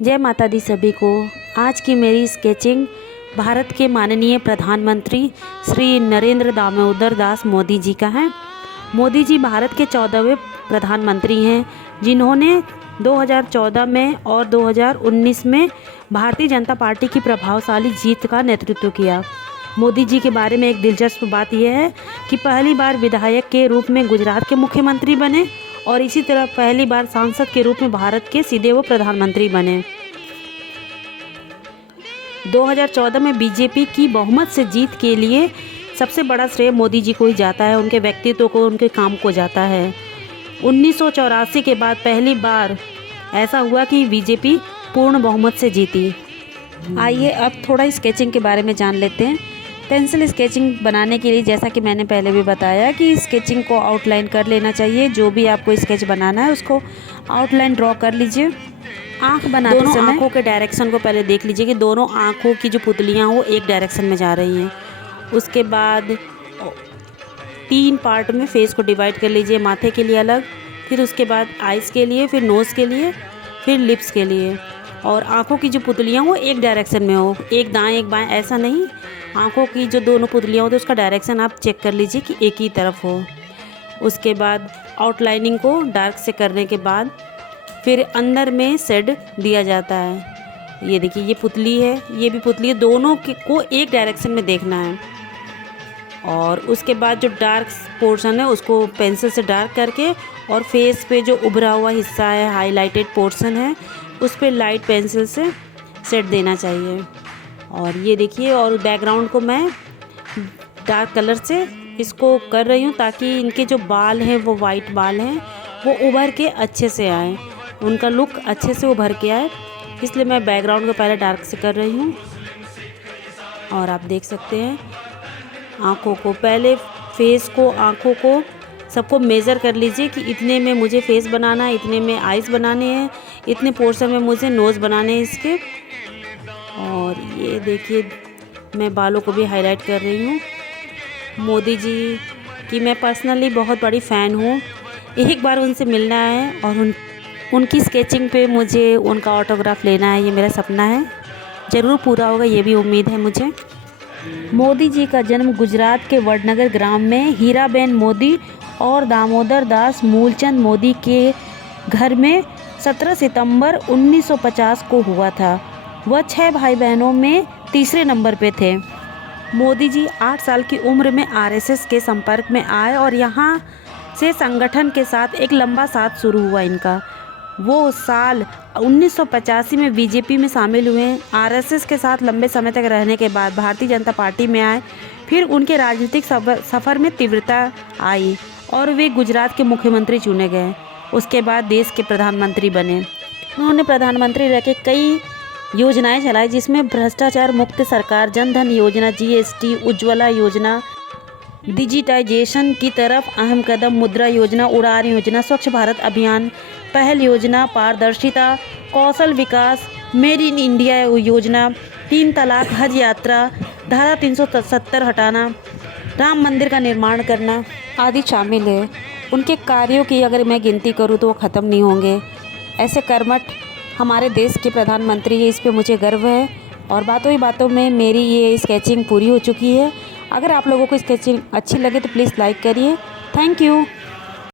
जय माता दी सभी को। आज की मेरी स्केचिंग भारत के माननीय प्रधानमंत्री श्री नरेंद्र दामोदर दास मोदी जी का है। मोदी जी भारत के 14वें प्रधानमंत्री हैं, जिन्होंने 2014 में और 2019 में भारतीय जनता पार्टी की प्रभावशाली जीत का नेतृत्व किया। मोदी जी के बारे में एक दिलचस्प बात यह है कि पहली बार विधायक के रूप में गुजरात के मुख्यमंत्री बने और इसी तरह पहली बार सांसद के रूप में भारत के सीधे वो प्रधानमंत्री बने। 2014 में बीजेपी की बहुमत से जीत के लिए सबसे बड़ा श्रेय मोदी जी को ही जाता है, उनके व्यक्तित्व को, उनके काम को जाता है। 1984 के बाद पहली बार ऐसा हुआ कि बीजेपी पूर्ण बहुमत से जीती। आइए अब थोड़ा स्केचिंग के बारे में जान लेते हैं। पेंसिल स्केचिंग बनाने के लिए जैसा कि मैंने पहले भी बताया कि स्केचिंग को आउटलाइन कर लेना चाहिए। जो भी आपको स्केच बनाना है उसको आउटलाइन ड्रॉ कर लीजिए। आँख बनाते समय दोनों आँखों के डायरेक्शन को पहले देख लीजिए कि दोनों आँखों की जो पुतलियाँ वो एक डायरेक्शन में जा रही हैं। उसके बाद 3 पार्ट में फेस को डिवाइड कर लीजिए, माथे के लिए अलग, फिर उसके बाद आइज़ के लिए, फिर नोज़ के लिए, फिर लिप्स के लिए। और आँखों की जो पुतलियाँ वो एक डायरेक्शन में हो, एक दाएं एक बाएं ऐसा नहीं। आँखों की जो दोनों पुतलियाँ होती है उसका डायरेक्शन आप चेक कर लीजिए कि एक ही तरफ हो। उसके बाद आउटलाइनिंग को डार्क से करने के बाद फिर अंदर में शेड दिया जाता है। ये देखिए, ये पुतली है, ये भी पुतली है, दोनों को एक डायरेक्शन में देखना है। और उसके बाद जो डार्क पोर्शन है उसको पेंसिल से डार्क करके और फेस पे जो उभरा हुआ हिस्सा है, हाईलाइटेड पोर्शन है, उस पर लाइट पेंसिल से सेट देना चाहिए। और ये देखिए, और बैकग्राउंड को मैं डार्क कलर से इसको कर रही हूँ ताकि इनके जो बाल हैं वो वाइट बाल हैं वो उभर के अच्छे से आए, उनका लुक अच्छे से उभर के आए, इसलिए मैं बैकग्राउंड को पहले डार्क से कर रही हूँ। और आप देख सकते हैं आँखों को, पहले फेस को, आँखों को सबको मेज़र कर लीजिए कि इतने में मुझे फेस बनाना है, इतने में आइज़ बनाने हैं, इतने पोर्शन में मुझे नोज़ बनाने हैं इसके। और ये देखिए, मैं बालों को भी हाईलाइट कर रही हूँ। मोदी जी की मैं पर्सनली बहुत बड़ी फ़ैन हूँ। एक बार उनसे मिलना है और उनकी स्केचिंग पे मुझे उनका ऑटोग्राफ लेना है, ये मेरा सपना है। ज़रूर पूरा होगा, ये भी उम्मीद है मुझे। मोदी जी का जन्म गुजरात के वडनगर ग्राम में हीराबेन मोदी और दामोदर दास मूलचंद मोदी के घर में 17 सितंबर 1950 को हुआ था। वह 6 भाई बहनों में तीसरे नंबर पे थे। मोदी जी 8 साल की उम्र में आरएसएस के संपर्क में आए और यहाँ से संगठन के साथ एक लंबा साथ शुरू हुआ इनका। वो साल 1985 में बीजेपी में शामिल हुए। आरएसएस के साथ लंबे समय तक रहने के बाद भारतीय जनता पार्टी में आए। फिर उनके राजनीतिक सफ़र में तीव्रता आई और वे गुजरात के मुख्यमंत्री चुने गए। उसके बाद देश के प्रधानमंत्री बने। उन्होंने प्रधानमंत्री रह के कई योजनाएं चलाई, जिसमें भ्रष्टाचार मुक्त सरकार, जन धन योजना, जीएसटी, उज्ज्वला योजना, डिजिटाइजेशन की तरफ अहम कदम, मुद्रा योजना, उड़ान योजना, स्वच्छ भारत अभियान, पहल योजना, पारदर्शिता, कौशल विकास, मेड इन इंडिया योजना, 3 तलाक, हज यात्रा, धारा 370 हटाना, राम मंदिर का निर्माण करना आदि शामिल है। उनके कार्यों की अगर मैं गिनती करूँ तो वो ख़त्म नहीं होंगे। ऐसे कर्मठ हमारे देश के प्रधानमंत्री है, इस पे मुझे गर्व है। और बातों ही बातों में मेरी ये स्केचिंग पूरी हो चुकी है। अगर आप लोगों को स्केचिंग अच्छी लगे तो प्लीज़ लाइक करिए। Thank you.